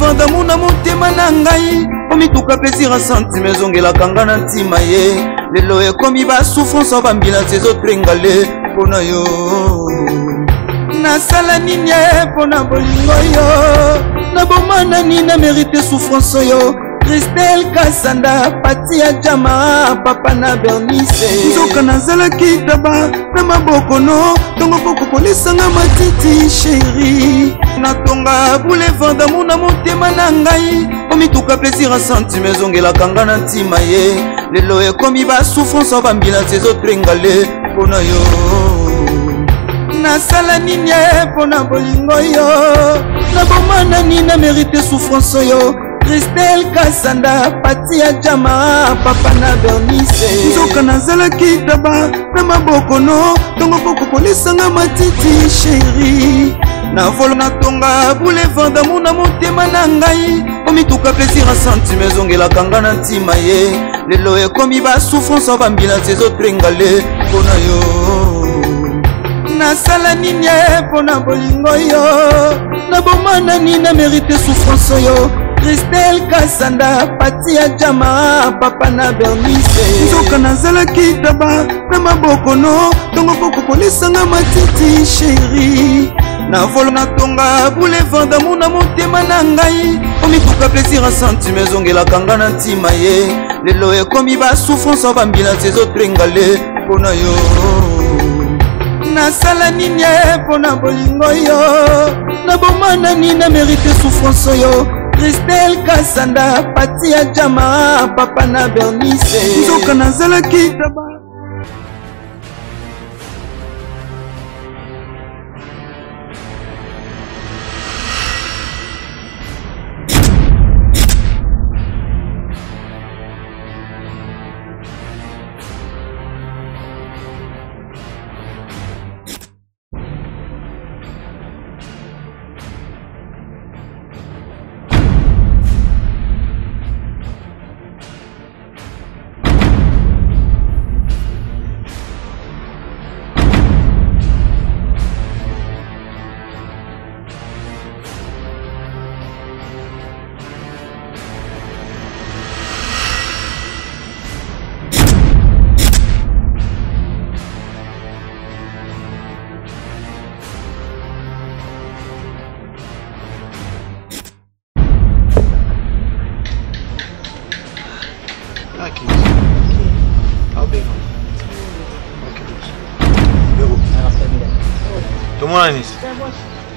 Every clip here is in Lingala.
boulevard d'amour na motema na ngai omituka plaisir asenti mezongela kanga na ntima ye lelo ekomi basouffrance bambila ezotengale mpona yo nasala nini mpona bolingo yo nabomana nini na mérite souffrance yo Christelle Kasanda Patia Jama Papa na Bernice Nzoka nazalaki taba na mabokono tongo poko kolisanga matiti chérie natonga boulevard d'amour na motema na ngai omituka plaisir asenti mezongela kanga na ntima ye lelo ekomi basouffrance bambila ezotengale mpona yo nasala nini mpona bolingo yo nabomana nini na mérite souffrance yo Christelle Kasanda Patia Jama Papa na Bernice Nzoka nazalaki taba na mabokono tongo poko kolisanga matiti chérie na volo natonga boulevard d'amour na motema na ngai omituka plaisir asenti mezongela kanga na ntima ye lelo ekomi basouffrance bambila ezotengale mpona yo nasala nini mpona bolingo yo nabomana nini na mérite souffrance yo Christelle Kasanda Patia Jama Papa na Bernice Nzoka nazalaki taba na mabokono tongo poko kolisanga matiti chérie na volo natonga boulevard d'amour na motema na ngai omituka plaisir asenti mezongela kanga na ntima ye lelo ekomi basouffrance bambila ezotengale mpona yo nasala nini mpona bolingo yo nabomana nini na mérite souffrance yo Christelle Kasanda Patia Jama Papa na Bernice Nzoka nazalaki taba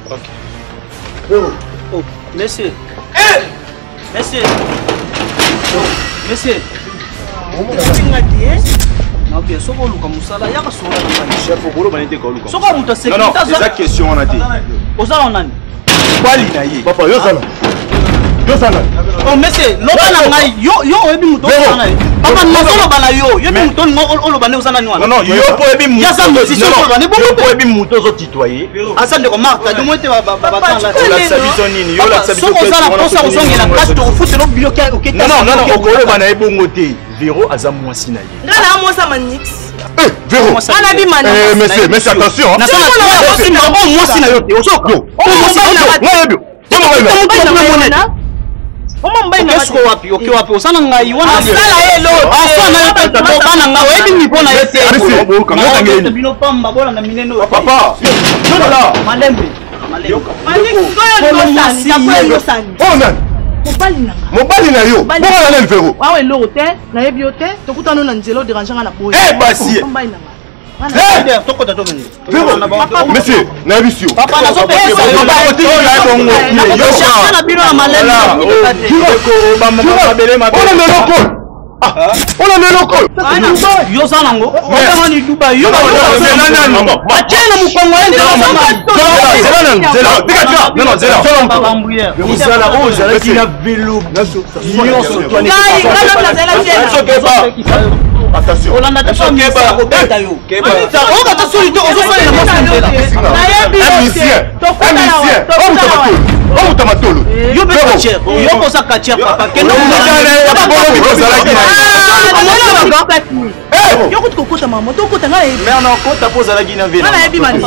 Ok. Oh, monsieur. Monsieur. Monsieur. Non, bien sûr, on a musala. Il y a pas de chef au boulot, on a été collé. Non, non, c'est ça question on a dit. Aux on Papa, yo sana. Yo sana. Oh, monsieur, yo ebi muto sana. Papa, no bana yo ebi muto no bana usana ni wana. Non, yo po ebi muto. Ya sana si so bana bo po ebi muto zo titoyer. Asande ko marka, du moite ba la sabisonini, yo la sabisonini. So osala posa osongela kati to fute no bioka oketa. Non, okolo bana ebongo te. Vero aza mwasi na ye. Ngala mwasa manix. Véro. Monsieur, attention. Mwasi na yo te. Osoko. Qu'est-ce qu'on a pu au sein de Naïwan? Papa, mobali na yo bongo na Véro wa we lo te na yebi te tokutana na nzelo déranger na boye basi monsieur na bisu papa na so pesa na bino na malema on a le local. Yo sanango. On ni Dubaï. Yo achana mukongo attention. On a déjà mis ça au bête yo. On va te solide on va faire la yo be kacher. Yo ko sa kacher papa. Yo ko kokota mama, to kota na yebi. Mais on a compte pose à la Guinée vena. Na yebi mani.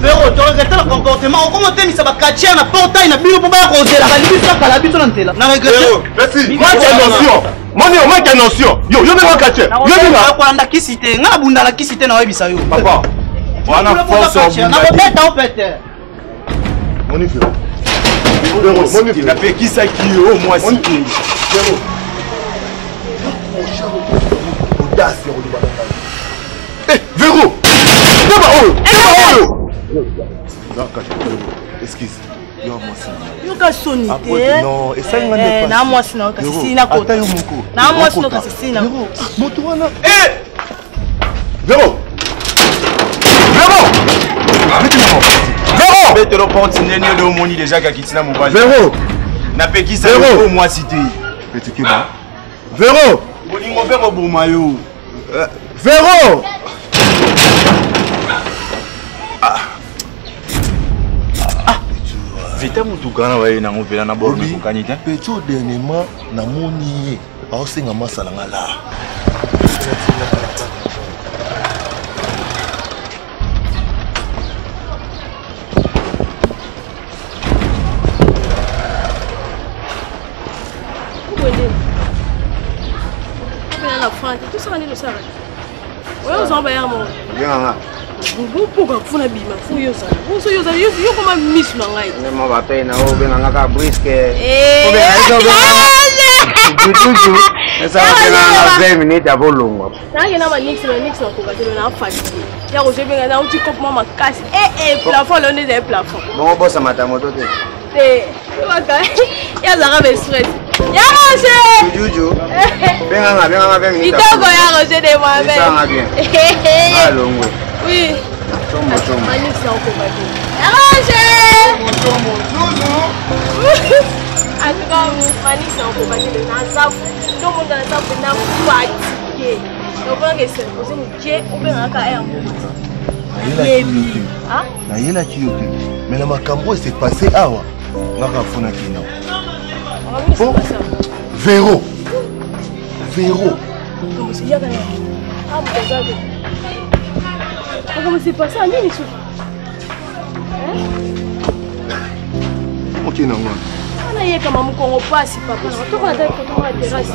Véro, tu regrettes le comportement. Comment t'es mis ça va catcher na portail na bio pour ba roser la libi ça kala biso na ntela. Na regrette. Merci. Moi j'ai notion. Moni o manque notion. Yo me va catcher. Yo me va. Ko anda kisite. Nga bunda la kisite na webisa yo. Papa. On a force au na robeta en fait. Moni Véro. Moni La fait qui ça qui au moins si. Véro. Audace Véro de Balanga. Eh Véro. Excuse. Yo moi ça. Yo ka soni te. Non, et ça il pas. Na moi sina ka sina ko. Ata yo moko. Na moi sina ka sina. Véro, moto wana. Eh! Véro! Véro! Véro! Bête le porte nénio de moni déjà kakitina mobile. Véro! Na fait qui ça au moins cité. Petit Keba. Véro! Bolingo faire bon mayo. Véro! Vita mutukana wa na ngovela na borno kukanita. Pecho dernièrement na moni aosenga masala ngala. Tout ça, on est le savant. Oui, on s'en va à moi. Bien, pourquoi vous n'avez pas fouillé ça? Vous savez, vous avez comment miss ma gueule. ne m'en va pas, on va pas brisque. Ça va faire 20 minutes avant l'ombre. Na na nix na kokatelo na fatigué. Ya ko je benga na uti kop mama kasi. Plafond là on est des plafonds. Bon boss mata moto te. Ya zara be stress. Ya Roger. Juju. Benga 20 minutes. Itoko ya Roger de moi ben. Ça va bien. Allô ngwe. Oui. Tombo. Nix na kokatelo. Ya Roger. Juju. En tout cas, Manix na kokatelo na safu. Tout le monde dans la salle est fatigué. Donc, on est mais la macambo s'est passé awa. Véro. Véro. Comment c'est passé à Nini? Ok, non, on a eu comme un Congo passe, papa. On va aller quand on va terrasse.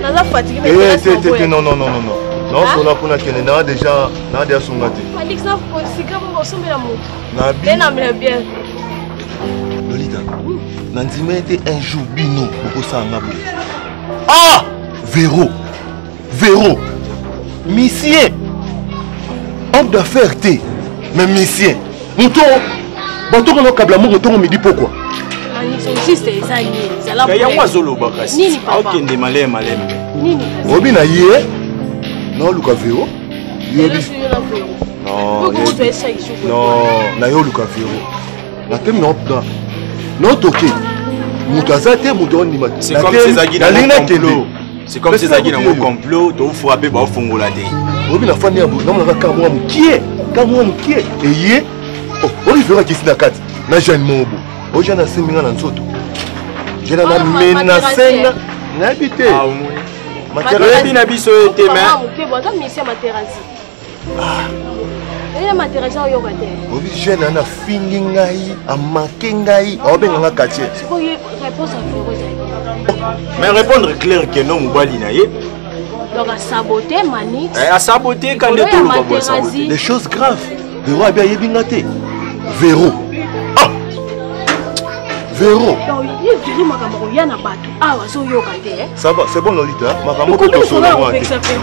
Naza fatigué mais non. Non, on a pour la déjà son gâté. Manix na c'est comme on sommet la moto. Na bien. Lolita. Nandime était un jour bino pour ça ngabo. Ah! Véro. Monsieur. Homme d'affaires té. Mais monsieur. Mouton. Bato kono kabla mo moto midi pourquoi? Manix juste ça lié. Ça la. Ya wazolo bakasi. Nini papa? OK ndé malem. Nini? Obi na yé. Non Luka Véro. Non, na yo Luka Véro. Na tem non plan. Non toqué. Moutazate mouton ni mat. C'est comme ces agis dans le complot. C'est comme ces agis dans le complot, tu frapper ba fongola dé. Obi na fani abu, na ka kamwa mukie. Et yé. Oh, Obi Véro qui sina kat. Na jeune mobo. O jeune na seminga na nzoto. Jeune na menacer na habité. Materazi na biso ete mais. Obi jeune na fingi ngai, amake ngai, obenga nga quartier. Mais répondre clair que non mobali na ye. Donc à saboter Manix. À saboter quand les tout va saboter. Les choses graves. Véro a bien yebingate. Véro. Ah. Véro. Ça va, c'est bon Lolita. Makambo to solo moi.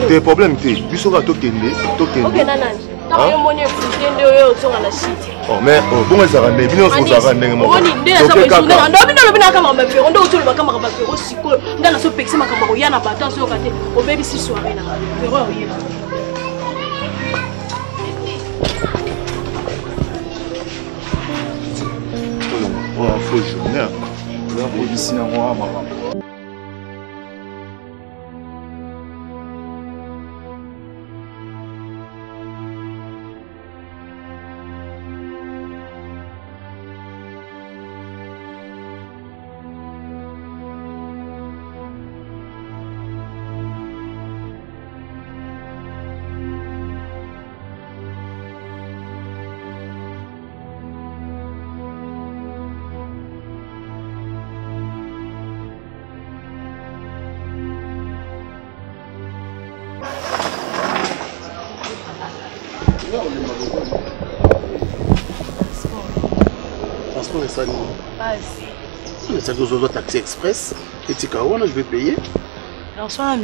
Tes problèmes té. Biso ga to kende. OK nanan. Oh mais bon ça va mais bino faut ça va ndenge moko. Faut journée. Là pour ici na moi maman. Transport et ça, non. Mais ça doit être taxi express. Et tu je vais payer. Alors, ça,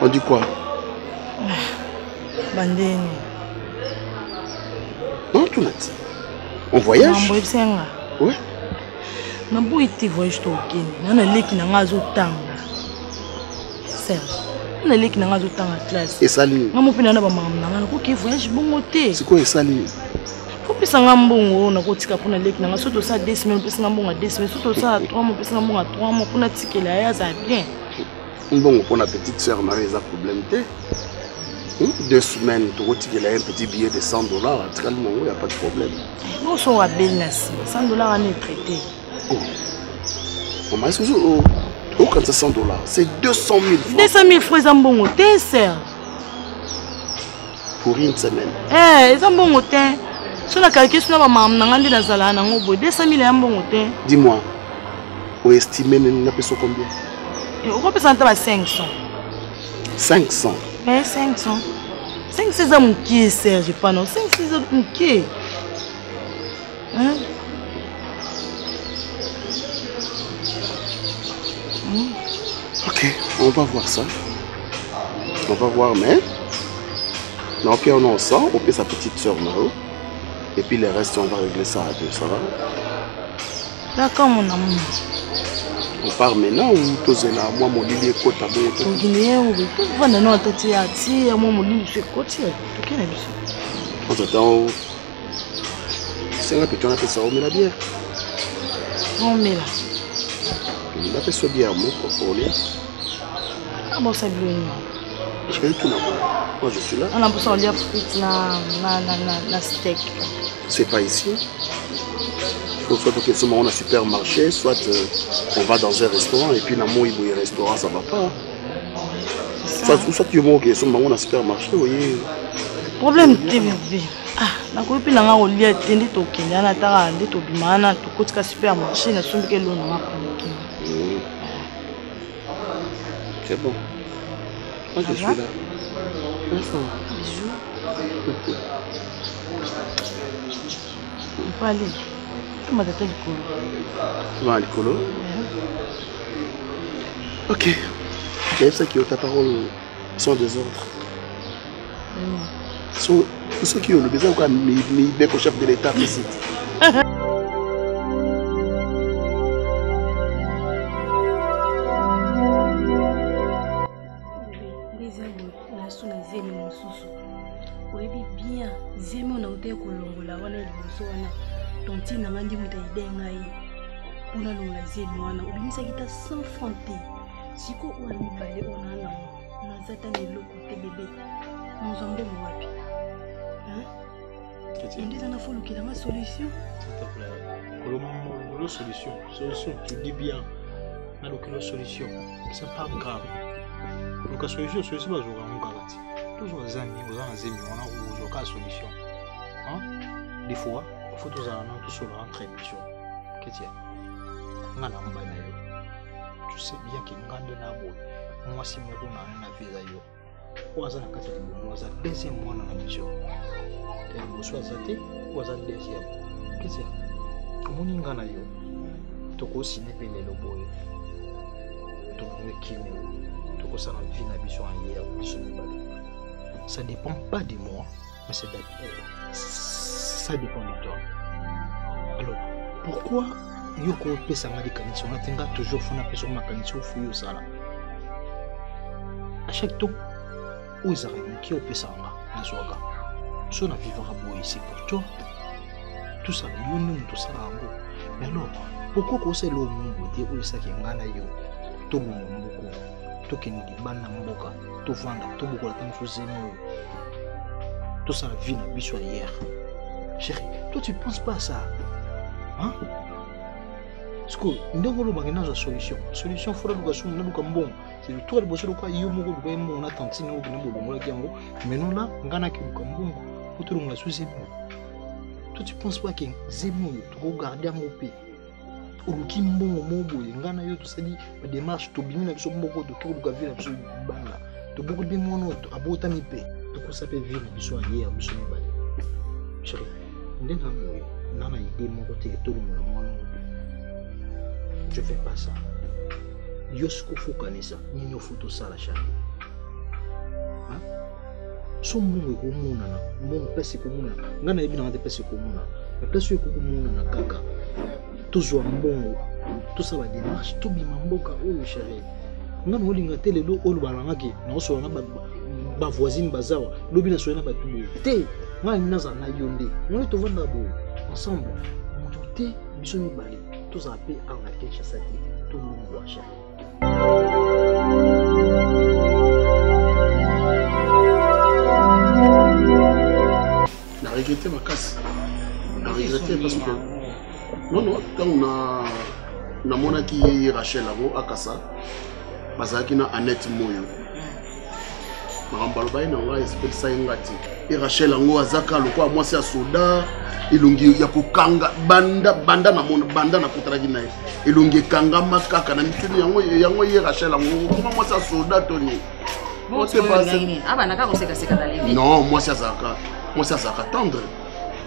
on dit quoi? Bandeni. Non, tout net. On voyage? Oui. Je vais voyager au Kenya. Je vais aller au Tanga. Serge. Je vais aller au Tanga classe. Et Sali? Je vais aller au voyage bon côté. C'est quoi Sali? Je vais aller au Tanga. Je vais aller au Tanga. Surtout ça 2 semaines, je vais aller au 2 semaines. Surtout ça 3 mois, je vais aller au 3 mois. Pour la ticket là, ça bien. Bon, pour la petite soeur, Marie, il y a un problème. 2 semaines, tu retires un petit billet de $100. Calmement, il n'y a pas de problème. Nous sommes à Belnassi. $100 on est traité. Oh. Maman, est-ce que quand c'est $100, c'est 200 000 francs. 200 000 francs, c'est un bon hôtel, sœur. Pour une semaine. Eh, c'est un bon hôtel. Si on a calculé sur la maman, on a dit dans la langue, 200 000 est un bon hôtel. Dis-moi, vous estimez une personne combien? On peut s'entendre à 500. 500? Mais 500. 500 c'est un mouquet, Serge, pas non. 500 c'est un mouquet. Hein? Ok, on va voir ça. On va voir, mais... Donc, on en sort, on fait sa petite soeur Maro. Et puis le reste, on va régler ça à 2, ça va? D'accord, mon amour. On part maintenant ou tu es là? Moi, mon lit est côté à bon. Tu es oui. Tu vas dans notre théâtre, moi, mon lit est côté. Tu es là. On t'attend. C'est un peu, tu as fait ça, on met la bière. On met là. On a fait ça bière, mon copain. Ah bon, c'est bien. Je vais tout là-bas. Moi, je suis là. On a besoin de dire la steak. C'est pas ici. Donc, soit on a un supermarché, soit on va dans un restaurant et puis dans mon restaurant, ça va pas. Soit tu vois que on a un supermarché, vous voyez. Problème de bébé. Ah, na ko puis nga o lia tende to kenya na ta ande to bimana to kotika supermarché na sombi ke lona nga paniki. C'est bon. Moi je suis là. Bisous. On peut aller. Tu m'as dit Licolo. Tu vas à Licolo? Ok. C'est ça qui est ta parole sans désordre. Pour ceux qui ont le besoin, mais au chef de l'État ici. Tontina ngandi muta idengai una longa zemi wana ubimisa kita sans fronté siko wani bale ona na nazata ne loko te bébé nzombe mwapi hein ndiza na fulu kila ma solution s'il te plaît koloma solution tu dis bien na lokelo solution c'est pas grave donc solution ba zo nga ngati toujours zami wana uzo ka solution hein des fois il faut tous aller tout sur l'entrée mission qu'est-ce ngana mbana yo tu sais bien que ngande na bo moi si mo ko na visa yo oza na kati de oza deuxième mois na mission et mo soit zate oza deuxième qu'est-ce komoni ngana yo to ko sine pele lo boye to mo kimi to ko sana vie na mission en hier mission mbale ça dépend pas de moi mais ça dépend de toi. Alors, pourquoi yoko pesa ngadi kanisi on atenga toujours fona pesa ma kanisi ofuyo sala. À chaque tour, aux arènes qui pesa nga na soga. So na vivra boy ici pour toi. Tout ça, yo nous tout ça ngo. Mais alors, pourquoi ko se lo mungu te o isa ke ngana yo to mungu to kendi bana mboka to vanda to bukola tanso zemo. Tout ça la vie na biso hier. Chérie, toi tu penses pas à ça? Hein? Parce que nous avons une solution. Solution, il faut que nous avons bon. C'est le toit de bosser le cas. Il y a un attentif, nous avons mais nous là, nous avons un bon. Pour tout le monde, c'est bon. Toi tu penses pas que Zemo, tu vas garder un mopé. Au Kimbo, Mobo, Ngana, tout ça dit, la démarche, tu as bien la chose, beaucoup de tout le gars, la chose, tu as beaucoup de mono, tu as beaucoup de pourquoi ça peut vivre biso hier biso mibale chérie ndena moyo nana idée mon côté tout le monde je fais pas ça yo ce qu'il faut connaître ni no photo ça la chérie hein so mungu ko munana mon pesi ko munana ngana yebi na pesi ko munana mais pesi ko munana kaka toujours mbongo tout ça va démarche tout bima mboka oyo chérie ngana olinga tele lo olu balangaki na so na ba voisine bazawa lobi na so na ba tubu te ngana naza na yonde ngoi to vanda bo ensemble on te biso ni bali tout ça paix en la quelque chose tout le monde doit chérie. Na regretté ma casse. Na regretté parce que non quand on a mona qui Rachel avo akasa bazaki na Annette Moyo. Marambalo baina nga espèce ça ngati. Et Rachel ngo azaka lokwa moi c'est soda ilungi ya kukanga banda na mona banda na kutaragi naye. Ilungi kanga makaka na mituni yango ye Rachel ngo moi c'est soda toni. Bon c'est pas ah bah naka koseka seka dalé. Non, moi c'est azaka. Moi c'est azaka tendre.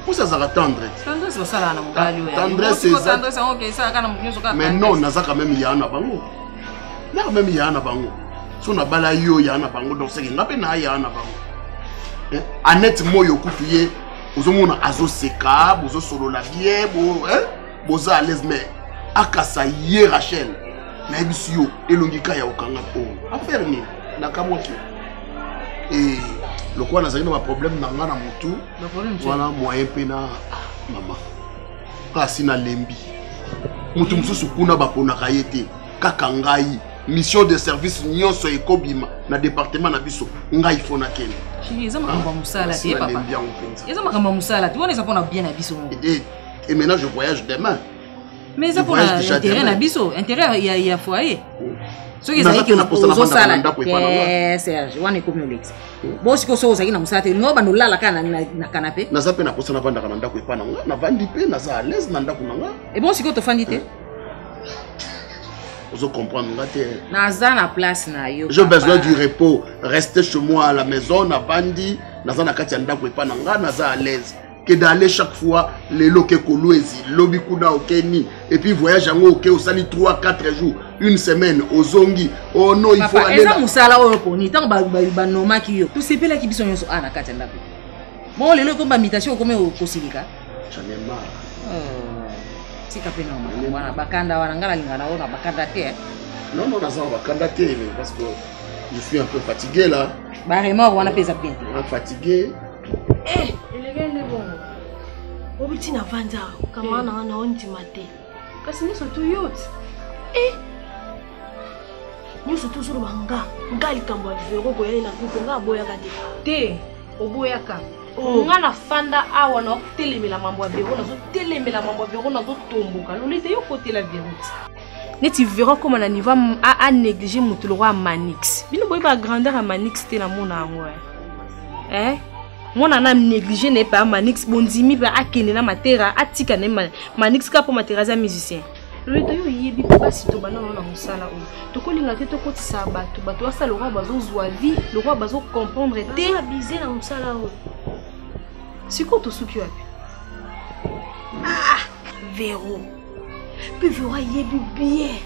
Moi c'est azaka tendre. Tendresse c'est ça là na mukali oya. Tendresse c'est ça. Tendresse OK ça kana mnyonso ka. Mais non, nazaka même yana bango. Na même yana bango. So na bala yo yana bango donc c'est ngape na yana bango. Annette Moyo kutuye ozomona azo seka, bozo solo la bien, bo boza à l'aise mais akasa ye Rachel. Na ebisiyo elongika ya okanga po. Affaire ni na kamoki. Et le quoi n'a pas problème dans la moto. Voilà moyen pena maman. Kasi na lembi. Mutu mususu kuna bapona kayete. Kakangai mission de service nyonso ekobima na département na biso ngai fona kene. Chiza makamba musala te papa. Chiza makamba musala te. On est pas bien na biso. Et maintenant je voyage demain. Mais ça pour intérêt na biso, intérêt il y a foyer. So que ça qui na poso sala. Serge, wana ikomi Olex. Bo siko so za kina musate, no bando lala kana na canapé. Na zape na poso na banda kana ndako epana nga, na vandi pe na za à l'aise na ndako nga. Et bon siko to fandi te. Vous comprendre nga te. Na za na place na yo. J'ai besoin du repos, rester chez moi à la maison na vandi, na za na kati ya ndako epana nga na za à l'aise. Que d'aller chaque fois les loke kolwezi lobi kuna okeni et puis voyage yango ok osali 3-4 jours une semaine ozongi oh non il faut aller là musala oyo poni tant ba nomaki yo tout sepela ki biso nyonso ana kati ndako bon lelo ko ba invitation ko me kosilika j'en ai marre tika pena wana bakanda wana ngala lingana ona bakanda te non naza bakanda te parce que je suis un peu fatigué là ba remords wana pesa bien fatigué elegende bongo obiti na vanda kama na ondi mate kasi niso tu yote niso tu suru banga ngali kamba vero ko yena kuko nga boya ka te oboya ka nga na fanda awa na telemela mambo ya vero na so telemela mambo ya vero na so tomboka lolite yo côté la vero neti vero comme na niveau a négliger mutu le roi Manix bino boy ba grandeur à Manix te na mona ngo mon ana négligé n'est pas Manix bondimi ba akene na matera atika ne Manix ka po matera za musicien le to yo yebi pas si to bana na musala o to kolinga te to kotisa bato asa le roi bazo zwa vie le roi bazo comprendre te abiser na musala o siko to suki wapi Véro puis Véro yebi bien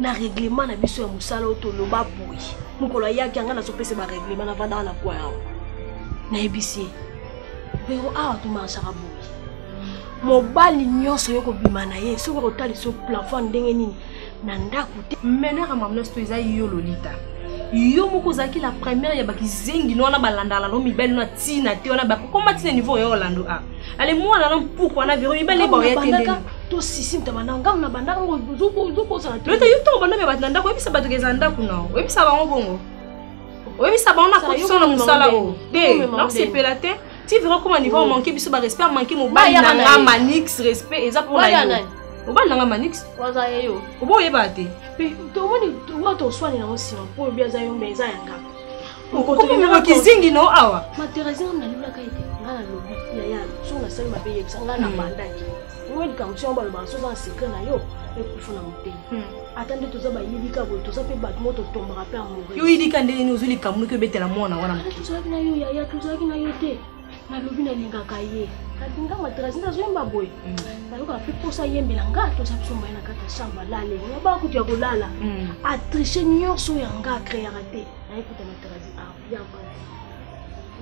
na règlement na biso ya musala o to loba boy mukolo yaki anga na so pese ba règlement na vanda na kwa yao na ebisi Véro awa to masaka boy mobali nyonso yoko bima na ye soko kotali so plafond ndenge nini na ndako te menera mamna sto eza yo lolita yo moko zaki la première ya bakizengi no na balanda la no mibeli na tina te ona ba koma tina niveau ya Orlando a ale moi na pourquoi na Véro mibeli ba ya tende to sisi mtamana ngam na bandaka ngo zuko sana te yo to banda me batanda ko ebisa bato kezanda kuna ebisa bango bongo ebisa bango na ko sona musala o de na sepela te. Tu verras comment il va manquer biso ba respect manquer mon bal na Manix respect eza pour la yo. O bal na Manix waza yo. O bo yeba te. Pe to woni to swani na osima pour bien za yo mbeza yanga. O ko to mo kizingi no awa. Materazi na lula ka ite ngala lobi ya so na sali mabe yebisa ngala mandaki. moi quand tu en bas le basso dans secret na yo et pour fona monter attendez tout ça ba yibika bo tout ça fait battement to tombera pas mourir yo yidika ndeni no zuli kamu ke betela mwana wana tout ça na yo ya tout ça na yo te na lobi na linga kaye katinga matrasi na zoyemba boy na yo ka pe pour ça yembela nga to ça somba na kata samba lale na ba ku tia ko lala a tricher nyonso ya nga créer raté na écoute matrasi ah ya ba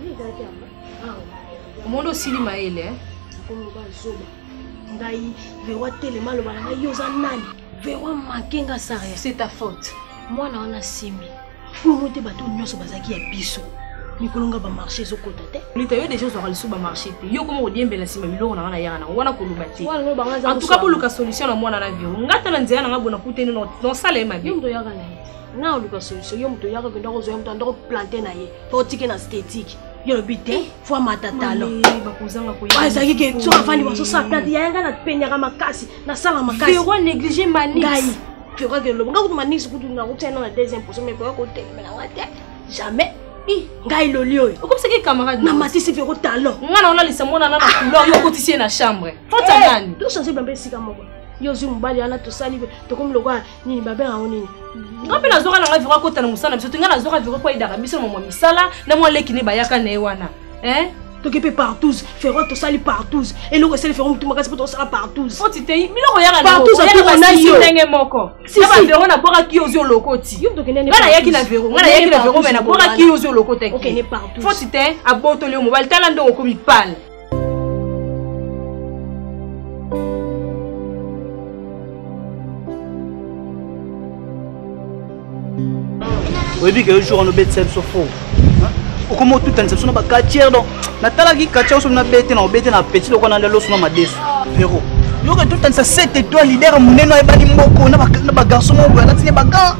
ni da kia ah mondo sili maele comme ba zoba ngai vewa telema lo bana ngai yoza nani vewa makenga saria c'est ta faute moi na ona simbi pour monter bateau nyonso bazaki ya biso nikolonga ba marché zo kota te lita yo déjà zo sur ba marché te yo comme odiembela sima miloko na wana yana na wana koluba te wana ba ngaza en tout cas pour luka solution na mwana na viro ngata na nzela na ngabona kuteni no sala e mabi yo ndo yaka na na luka solution yo mto yaka kenda ko zo mto ndo planter na ye to tike na statique yo le bité fois matatalo bakuzanga ko ya ezaki ke so afandi baso sa plante ya nga na penya ka makasi na sala makasi viro négliger manix ngai viro ke lo nga ko manix ko tuna ko tena na deuxième position mais ko te mais na ngate jamais ngai lolio comme c'est que camarade na matisi viro talo ngana ona lisa mona na couleur yo kotisie na chambre faut ta nani tout sensible mbe sika moko yo zu mbali ana to sali to comme lokwa nini babe na nini ngapi na zoka na nga viro kota na musala biso tinga na zoka viro ko idaka biso mo misala na mo leki ne bayaka na wana to kepe partout ferro to sali partout et le recel ferro mutu makasi to sala partout faut tite miloko yaka na partout ça tout na yo ndenge moko na ba viro na boka ki ozo lokoti yo to kenene ngana yaki na viro mais na boka ki ozo lokoti OK ne partout faut tite aboto le mobile tala ndo ko mi pal oui que le jour on obéit c'est faux comment tout un c'est na ba quartier donc na tala ki quartier so na bete na obete na petit lokon na lelo so na madeso pero yo que tout un c'est 7 étoiles leader muneno ebali mboko na ba garçon mo na tine ba ga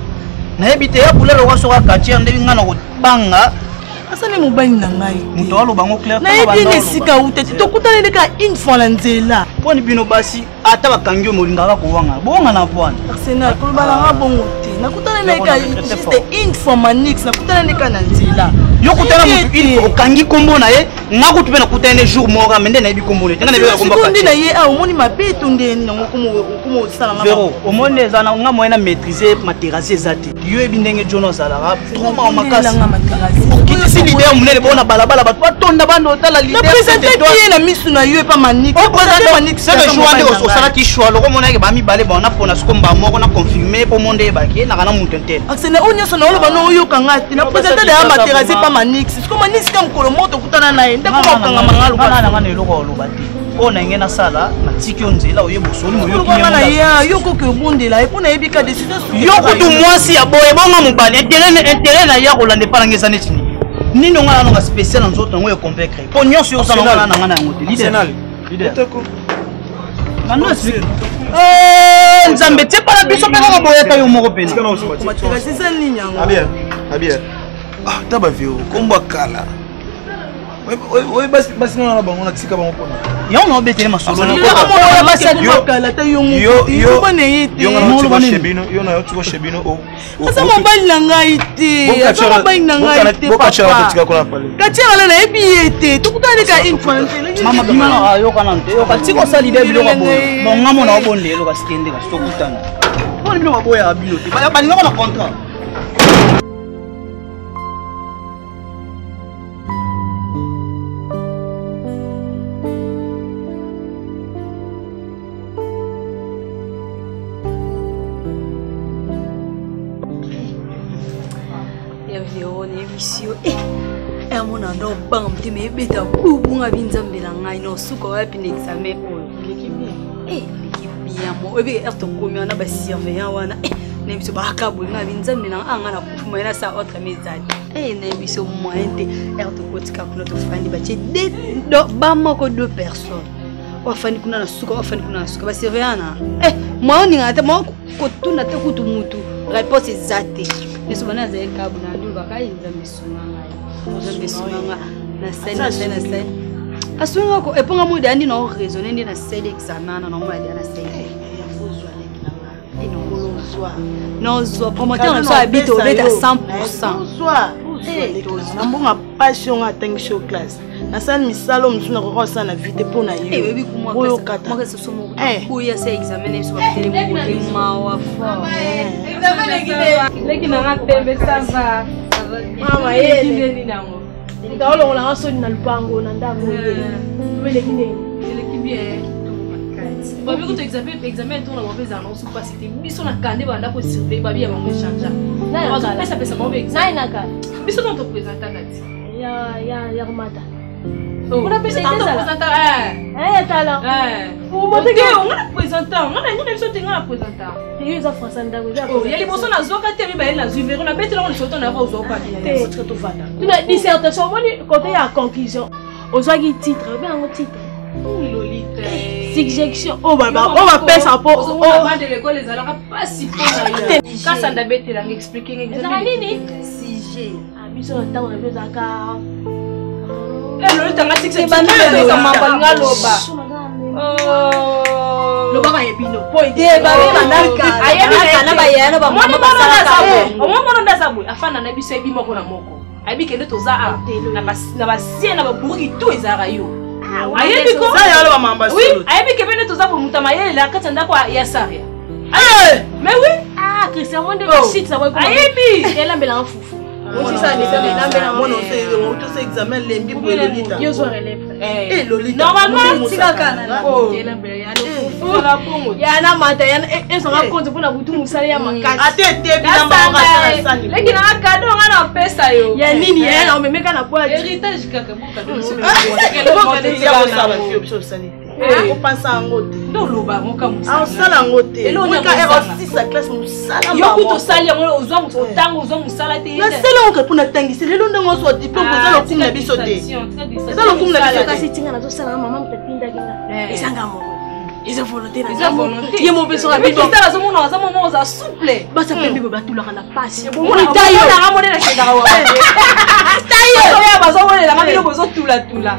na ebite ya bula lo so ka quartier ndebi ngana ko banga asale mobali na ngai muto alo bango clair na ebi ne sika utete to kutana ndeka une fois la nzela poni bino basi ata bakangi molinga ba ko wanga bonga na pwana Arsenal ko bala ngabongo te nakutana ndeka juste une fois manix nakutana ndeka na nzela yo kutana mutu ili okangi kombo na ye ngako tupe na kutana ne jour moko mende na ibi kombo ne tena na beka kombo ka ndi na ye a omoni mabeto ndeni nango komo sala ngaba vero omoni ezana nga moyena maîtriser materasi ezate yo ebi ndenge jono sala trop ma makasi okiti leader munene bona balabala bato batonda bando otala leader présenter qui na misu na yo pa manix présenter manix c'est le choix de osala ki choix loko mona ke ba mi balé bona pona skomba moko na confirmer po monde ba ki na kana mutu ntene aksena onyo so na olo bano yo kangati na présenter de materasi pa manix siko manix kam kolo moto kutana naye ndeko makanga mangalo bana na ngane loko oloba te ona ngena sala na tiki onzela oyebo soli mo yo kinyama na ya yo ko ke bondela e pona ebika décision yo kutu mwasi ya boye bonga mobali intérêt na ya kolande pa ngeza netini nino ngana no spécial nzoto ngo yo convaincre po nyonso yo sana ngana na ngana ngote leader toko mano explique nzambe te para biso pe ko boyeka yo moko pena c'est ça nini yango abia taba vio komba kala oui basi na bango na tsika bango pona yo no betele masolo yo basi kala ta yo yo bane yite yo na yo tuko shebino o asa mobali na ngai te asa mobali na ngai te papa tsika kona pale katia la na ebi yete tukutane ka influence mama bimana yo kana nte yo katiko sali de bilo ka bo bonga mona obondelo ka skende ka stokutana bona bilo maboya bilo te ba ninga na contrat mona ndo banga mtima ebeta bubunga binzambela ngai no suka wapi na examen oyo likibiyamo ebe erto komi wana ba surveillant wana na biso bakabuli na binzambela anga na kufuma na sa autre mezade na biso moyen te erto kotika kuna to fandi ba che do ba moko deux personnes wafani kuna na suka wafani kuna na suka ba surveillant na moi ni ngata moi kotuna te kutu mutu réponse exacte biso bana za ekabu na ndu bakainza misuna na scène asunga ko eponga mu dandi na raisonner ndi na sel examen na mo ali na sel ya fozwa leki na ngolo no zo promoteur na so habite au beta 100% na mbonga passion atangi show class nasali misala mosusu nakoka kosala na vite mpo na yo oyo kata oya sa examen so mawa fort leki nanga pembe sava mama yele nikaolongolanga soni na lupango na ndako eleki nini eleki bien babi kuto examen tourna bapeza na osu pasi te biso na kande banda ko surveiller babi ya bango échange pesa bango examen naka biso non to présenter kati ya mata on appelle ça présenter tala on a présenter on a biso tenga na présenter yo za français ndako ya liboso na zoka te mi ba na zuivero na beti la on soto na ba uzoka te to fata tuna dissertation moni côté ya conclusion ozwaki titre bien ngo titre suggestion on va pesa po on va de l'école les alaka pas si peu na kasa ndabete la expliquer exactement nini sujet biso na tango na biso zaka lolo tanga succès bana pesa mambalinga loba loba ba yebino po ide ba banaka ayebina na ba yana ba mama basala o mama ndo sabwe afana na biso ebi moko na moko ayebi kende toza a na basie na baburuki tu ezaka yo ayebi ko za yalo ba mamba solo oui ayebi ke bene toza bomuta mayele la kata ndako ya saria mais oui Christian monde shit ça va ko ayebi ela mbela fufu on ça les mbela mona on examen lembi pour lolita yo zo relève lolita normalement tika kana ela mbela ya fufu la bongo ya na mata ya eso nga konto pona butu musala ya makati atete bilamba ngaka sani leki na kado nga na pesa yo ya nini ya na omemeka na kwa héritage kaka buka do on pense ngo te ndo loba moka musala osala ngo te moka R6 a classe musala yo kuto sali yango ozwa otango ozwa musala te na sala ngo kapuna tangisi lelo ndongo so diplôme kozala kumu na biso te ezala kumu na biso kasi tinga na to sala mama mtapinda kinga esanga mo ils ont volonté na ils ont volonté ye mo beso rapide mais ça zo mona za mama oza souple basa pembe ba batulaka na passe bon tayo na ramone na kenda wa tayo ya bazo mona na mabilo bozo tula tula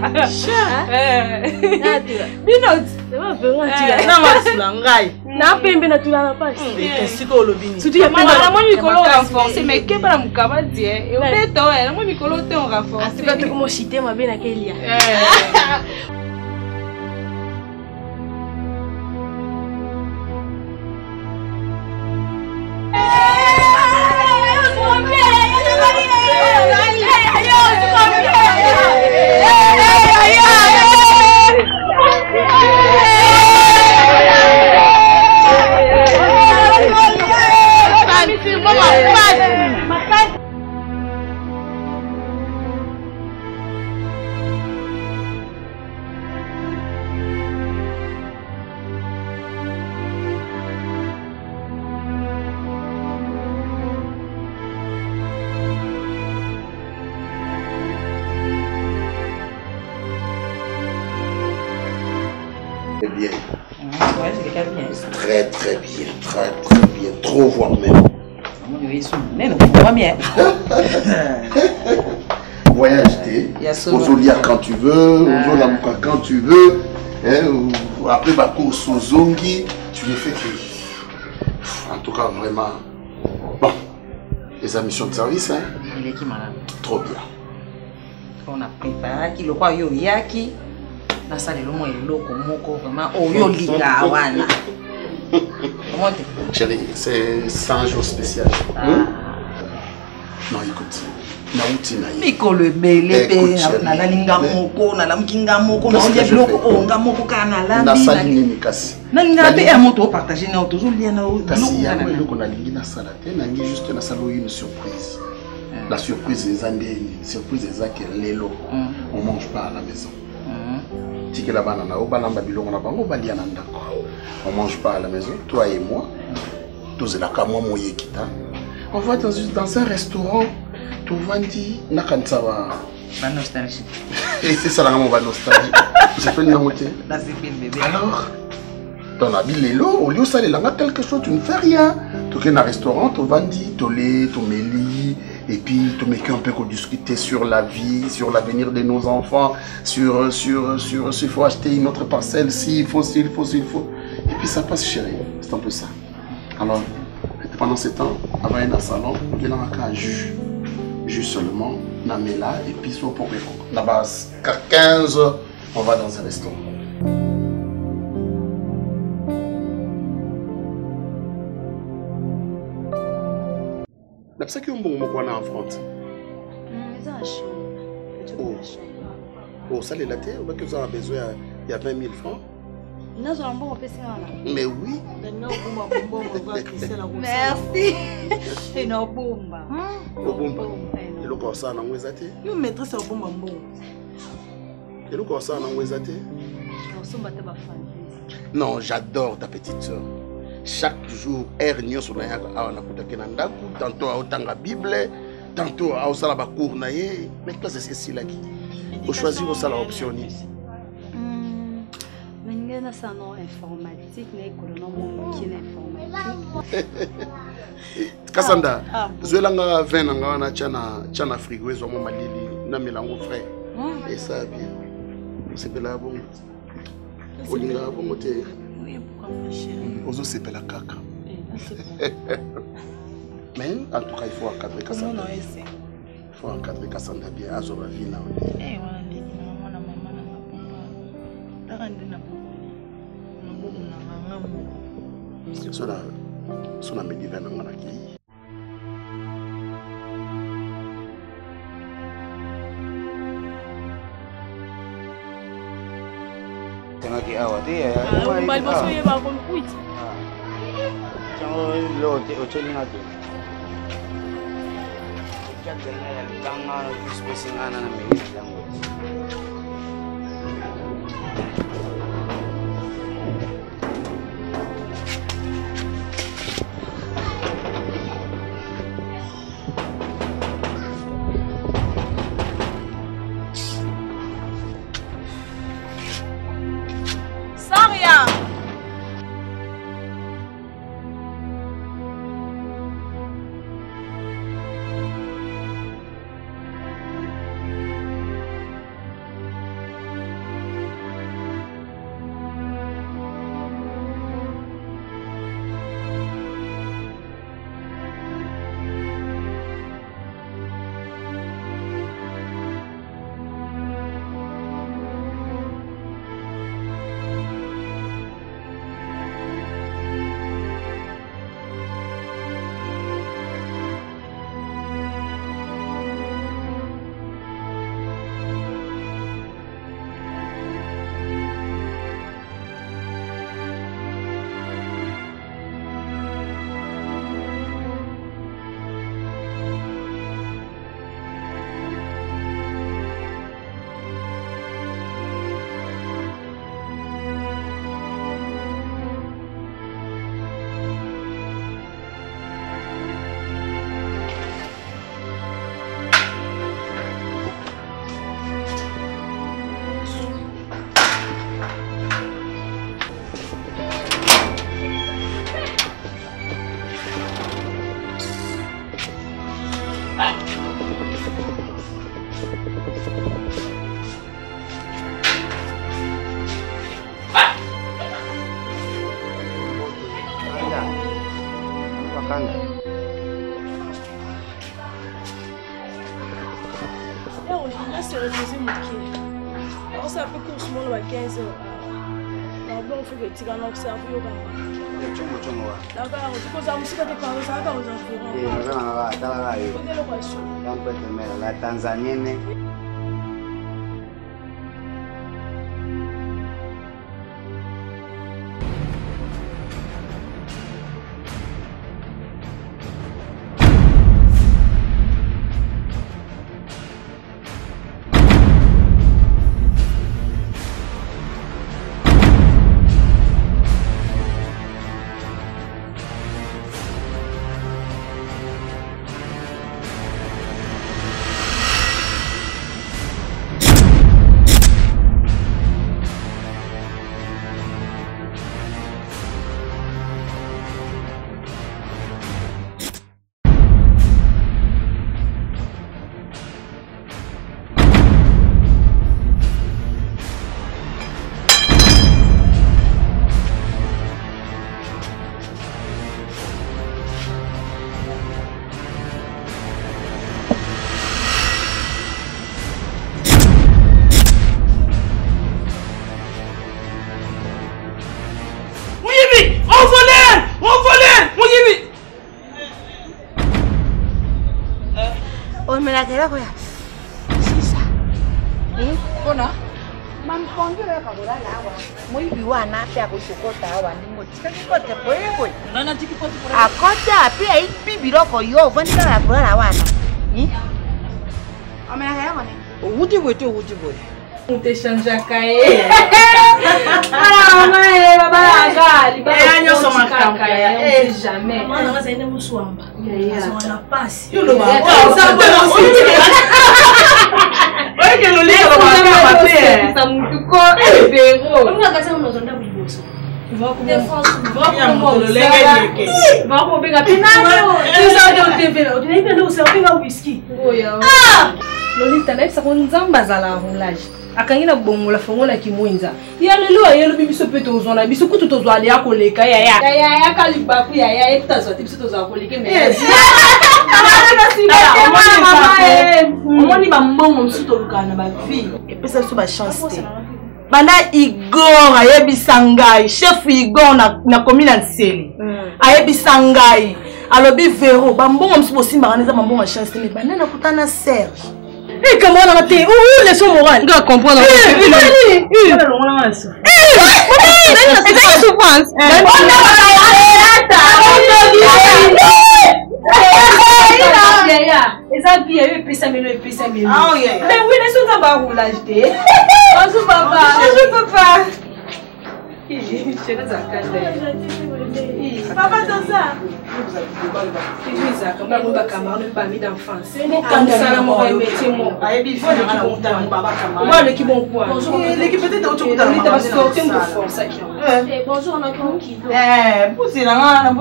binot va venir tira na masula ngai na pembe na tula na passe siko lobini surtout ya mama na moni mikolo renforcer mais ke bana mukaba die e obeto na moni mikolo te on renforcer c'est pas comment citer ma bien na kelia Bien. Ouais, c'est quelqu'un bien. Très bien, trop voire même. Voyage, aux Olia quand tu veux, aux Olamuka quand tu veux, après Bako Sozongi, tu les fais que. En tout cas, vraiment. Bon, les missions de service, hein. Il est qui malade? Trop bien. On a préparé qui le roi Yoyaki. Na sali lomo eloko moko vraiment oyo linga wana. Comment t'es? Chérie, c'est 100 jours spécial. Non, écoute. Nauti na. Miko le bele pe na la linga moko na la mkinga moko na olia biloko onga moko kana la na sali nini kasi. Na linga pe ya moto partager na toujours lien na o. Kasi ya eloko na lingi na sala te na ngi juste na salo une surprise. La surprise est andeni, surprise est que lelo. On mange pas à la maison. On mange pas à la maison, toi et moi. On va dans un restaurant. Tu vas dire, Nakansawa. La nostalgie. Et c'est ça la nostalgie. J'ai fait une nomoté. Alors, ton habit lélo, au lieu de ça, il y a quelque chose, tu ne fais rien. Tu vas dans un restaurant, tu vas dire, tu lait, tu mélis. Et puis, tu mets un peu qu'on discuter sur la vie, sur l'avenir de nos enfants, sur s'il faut acheter une autre parcelle, s'il faut. Et puis, ça passe, chérie. C'est un peu ça. Alors, pendant ce temps, avant un salon, il y a un jus. Jus seulement, Namela et puis soit pour la base. Car 15, on va dans un restaurant. C'est que on va en France. Oh, ça les latés, on va que vous avez besoin, il y a 20 000 francs. Mais oui. Merci. Et non, bomba. Bomba. Et le corps ça, on a été. Nous maîtrise au bomba. Et le corps ça, on a été. Non, j'adore ta petite soeur. Chaque jour, Ernio sur la tantôt à Otanga Bible, tantôt à Osalaba Kournaye. Mais classe, c'est celle-là qui. Vous choisissez aussi l'option. Ningena salon informatique, mais informatique. Kasanda, Zwelanga venanga na chana frigo ezo mo malili na milango frère. Et ça bien. C'est bela bon. Olinga bon te. Oui, pourquoi pas cher. Ozo c'est bela kaka. Mais en tout cas il faut encadrer Kasanda. Il faut encadrer Kasanda bien azo ba vina. Eh voilà les maman na papa. Tarandina Sona me divin ngana ki. Tengah ki awak dia. Bal masuk ye ba kon kuit. Jangan lo oce ni ngatu. Jaga ni yang tangan spacing anak na me yang. La Tanzanienne. omelakela koya sisa Bona mampongelo yakakulala awa moyibi wana ape akusokota awa ndimotikakikote poyekoye akota ape aipibiroko yo vandikala yakulala wana omelakela kone Uti boy. On t'échange à cahier. Ah, maman, baba, gali. Eh, on s'en marque Eh, jamais. Maman, on va s'aider mon soamba. On la passe. Yo, le baba. Ça peut aussi. Ouais, que le lait, on va faire. Ça me tout et béro. On va casser nos ondes à bousser. Va Lolita na isa kon nzamba zala roulage akangi na bongo la fongo na kimwenza ya lelo ayelo bibiso pe tozona biso kutu tozwa ya koleka ya kalibaku ya ekutazwa te biso tozwa koleka mais omoni bambongo mosusu tolukana na bavie epesa biso bachance te banda Igor ayebisa ngai chef Igor na commune ya Nsele ayebisa ngai alobi Vero bambongo mosusu bosimbaka neza bambongo ya chance te mais banda nakutana Serge. Et comment on a été? Où leçon morale? Tu dois comprendre. Papa dans ça. Bonjour, on a qui poussez la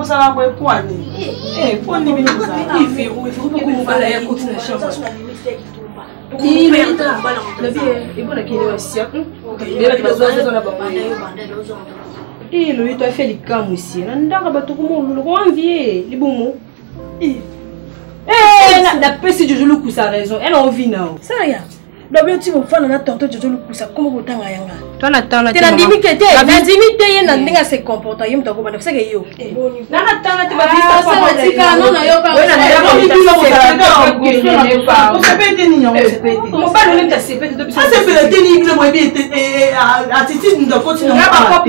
poussez la Eh, lui, tu as fait les camps aussi. Nandara bato comment le renvier, les bons mots. Eh, la peste de Jolo Kousa a raison. Elle a envie now. Ça y a. D'abord tu vas faire la torture de Jolo Kousa comme vous t'en ayanga. Toi n'attends la. Tu l'as dit que t'es. La dignité y n'a n'inga se comporter. Y'a m'tako bana. C'est que yo. N'a attends tu vas vite ça. Tika non na yo pas. Ouais na pas. On se peut tenir on se peut. Comment pas donner ta CP de. Ah c'est peut tenir le moi bien attitude de continuer. Ah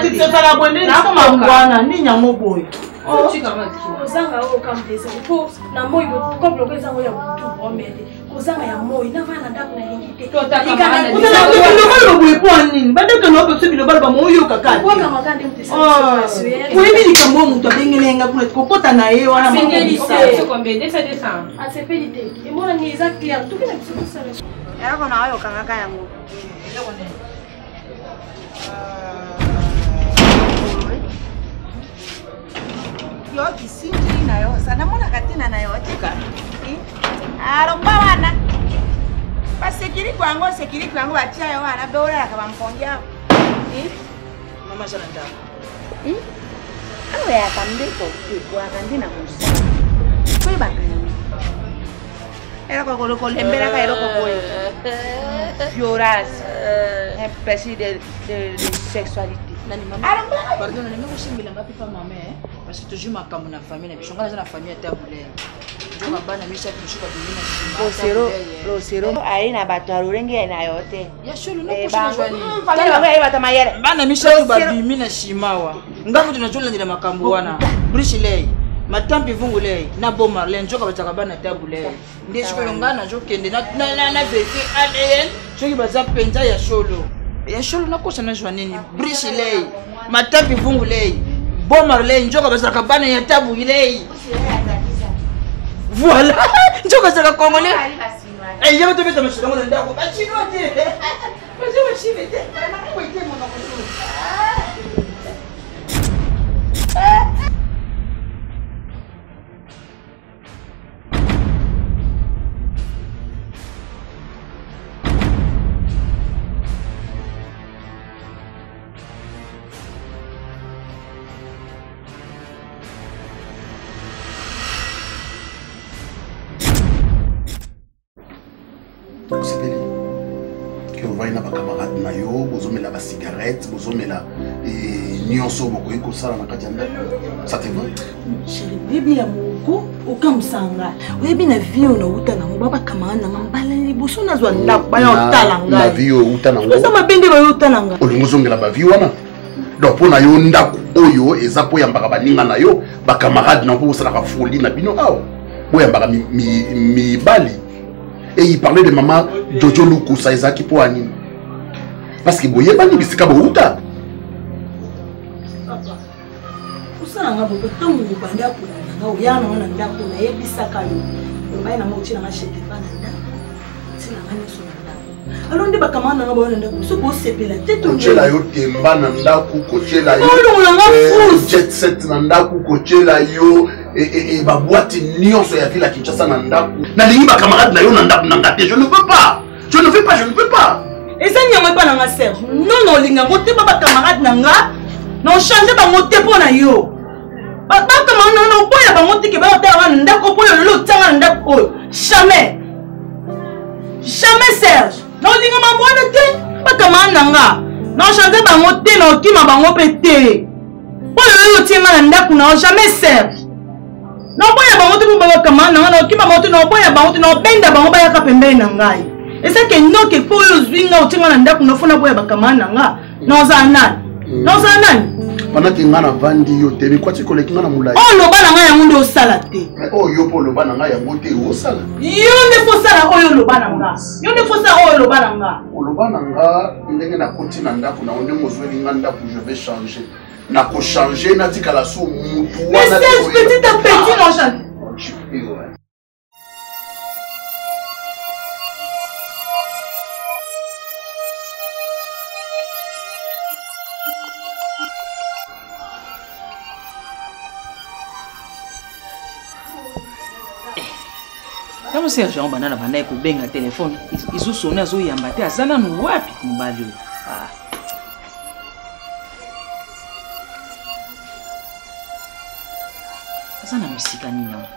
tu te fais la bonne na kama bwana ni nyamo boy. Kozanga o kamdesa ko na moyo komplo kweza ngoya kutu omede kozanga ya moyo na vana ndako na yingite ikana kutana boy kwa nini badaka no bese bilo baba moyo kakati kwa kama kande mtesa kwa hivi nikambo mtu abengelenga kuna kokota na yeye wana c'est combien de ça descend à c'est pédité et moi ni exact clair tout que na ça era kona ayo kanga yango yo kisinji na yo sana mona katina na yo tika aromba wana basekiri kwango batia yo wana beola ka bampongia mama sana nda awe akambe ko kwa kandina kusa kwe bakana era ko ko lembera ka eroko ko violence un péché de sexualité. Pardon, on est aussi milanga papa maman parce que toujours ma camme na famille na bishonga na famille à tabule. Je ma bana misha kushuka bimina shima. Rosero aina bataro renge na yote. Ya shulu no kushuka jwani. Tala ngaya bata mayere. Bana misha bimina shimawa. Ngamu tunajula ndila makambu wana. Brishilei. Matampi vungulei na boma le njoka bataka bana tabule. Ndiye shikolongana jokende na veke alien. Choki baza penza ya sholo. Ya sholo nakosa na jwanini brishilei matapi vungulei boma lei njoka basaka bana ya tabu ilei voilà njoka saka kongole eh yaba to beta mashira ngona ndako bachino te baje bashibete na kwa ite mona kuzu Sepeli que va ina ba camarade na yo bozomela ba cigarette bozomela nyonso bokoyi kosala na kati ya ndako ça te va chérie bibi ya moko okamusanga oyebi na vie ona uta nango baba camarade nanga mbala liboso nazwa ndako baya otala ngai na vie uta nango eza mabende bayo otala ngai olingo zongela ba vie wana donc pona yo ndako oyo eza po yambaka baninga na yo ba camarade na po osala folie na bino awa po yambaka mibali et il parlait de maman Jojo Lukusa ezaki po anini parce que boyebani bisika bouta osala nga boto ntango obanda kolanda nga oya nanga na ndako nayebisaka yo obai nanga otie nanga chetepa na ndako ntina nga nyonso na ndako alo nde bakamana nanga bayo na ndako soki osepela te kotiela yo temba na ndako kotiela yo olongolanga fus jet set na ndako kotiela yo baboite nyonso ya ville ya Kinshasa na ndako nalingi bacamarade na yo na ndako na nga te je ne peux pas je ne peux pas eza nyango epa nanga Serge non olingango te bacamarade na nga na ochange bango te mpo na yo bacamarade na oboya bango te ke bayotala na ndako mpo lelo otanga na ndako oyo jamais Serge na olinga mambo wana te bacamarade na nga na ochange bango te na okima bango mpe te mpo lelo otienga na ndako na jamais Serge na oboya bango te mpo bacamarade na nga na okima bango te na oboya bango te na obenda bango bayaka pembeni na ngai esake noke po oyo ozwi nga otienga na ndako nafuna boya bacamarade na nga na ozala nani pendant que nga na vandi yo te mikwati koleki nga na mulai oyo loba na nga yango nde osala te oyo mpo loba na nga yango te osala yo nde fosala oyo loba na nga yo nde fosala oyo loba na nga oloba na nga ndenge nakoti na ndako na ndenge ozweli nga ndako je vais changer nakochange natikala so mutu wana petit à petit non change Kama Serge on banana banda ekubenga telefone izosona azoyamba te azana no wapi mobali oyo azana musika nini yango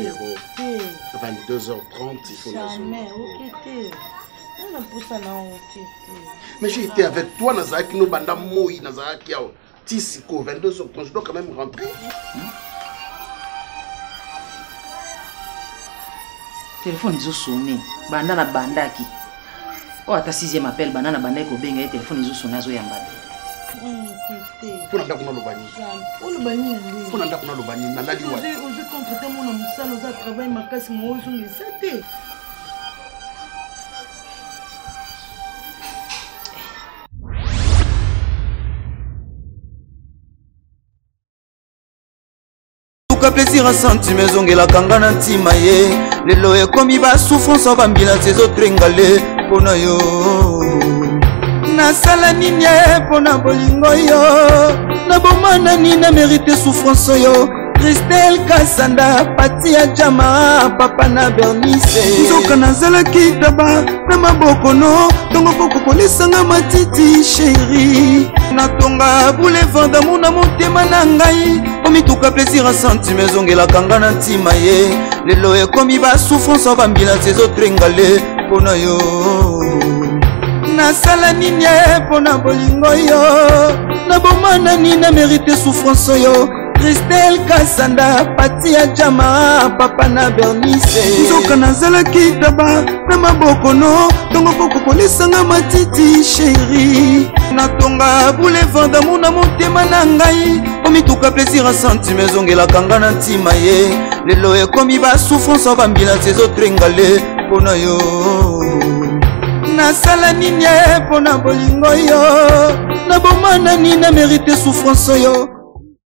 Véro, 22h30 il faut mais j'ai été avec toi Nazaki no banda moi Nazaki yao Tisiko 22h30 je dois quand même rentrer. Téléphone izo sonné banda na bandaki o ata 6e appel banda na banda ko benga téléphone izo sonné azo yamba Pona ndako na lobani pona ndako na lobani na lali wa ozo contracter mon musala ozo travail makasi mo ozo ngisate Ka plaisir à sentir mais ongela kangana ntima ye lelo ekomi ba souffrance bambila zezo trengale pona yo nasala nini pona bolingo yo na bomana ni na mérite souffrance yo Christelle Kasanda pati ya jama papa na Bernice nzoka nazalaki taba na maboko no tongo poko kolesanga matiti chérie natonga boulevard d'amour na motema na ngai omituka plaisir à sentir mais ongela kanga na ntima ye lelo ekomi ba souffrance bambila zezo trengale pona yo nasala nini pona bolingo yo na bomana ni na mérite souffrance yo Christelle Kasanda pati ya jama papa na Bernice nzoka nazalaki taba na maboko no tongo poko kolesanga matiti chérie natonga boulevard d'amour na motema na ngai omituka plaisir à sentir mais ongela kanga na ntima ye lelo ekomi ba souffrance bambila zezo trengale pona yo nasala nini pona bolingo yo na bomana ni na mérite souffrance yo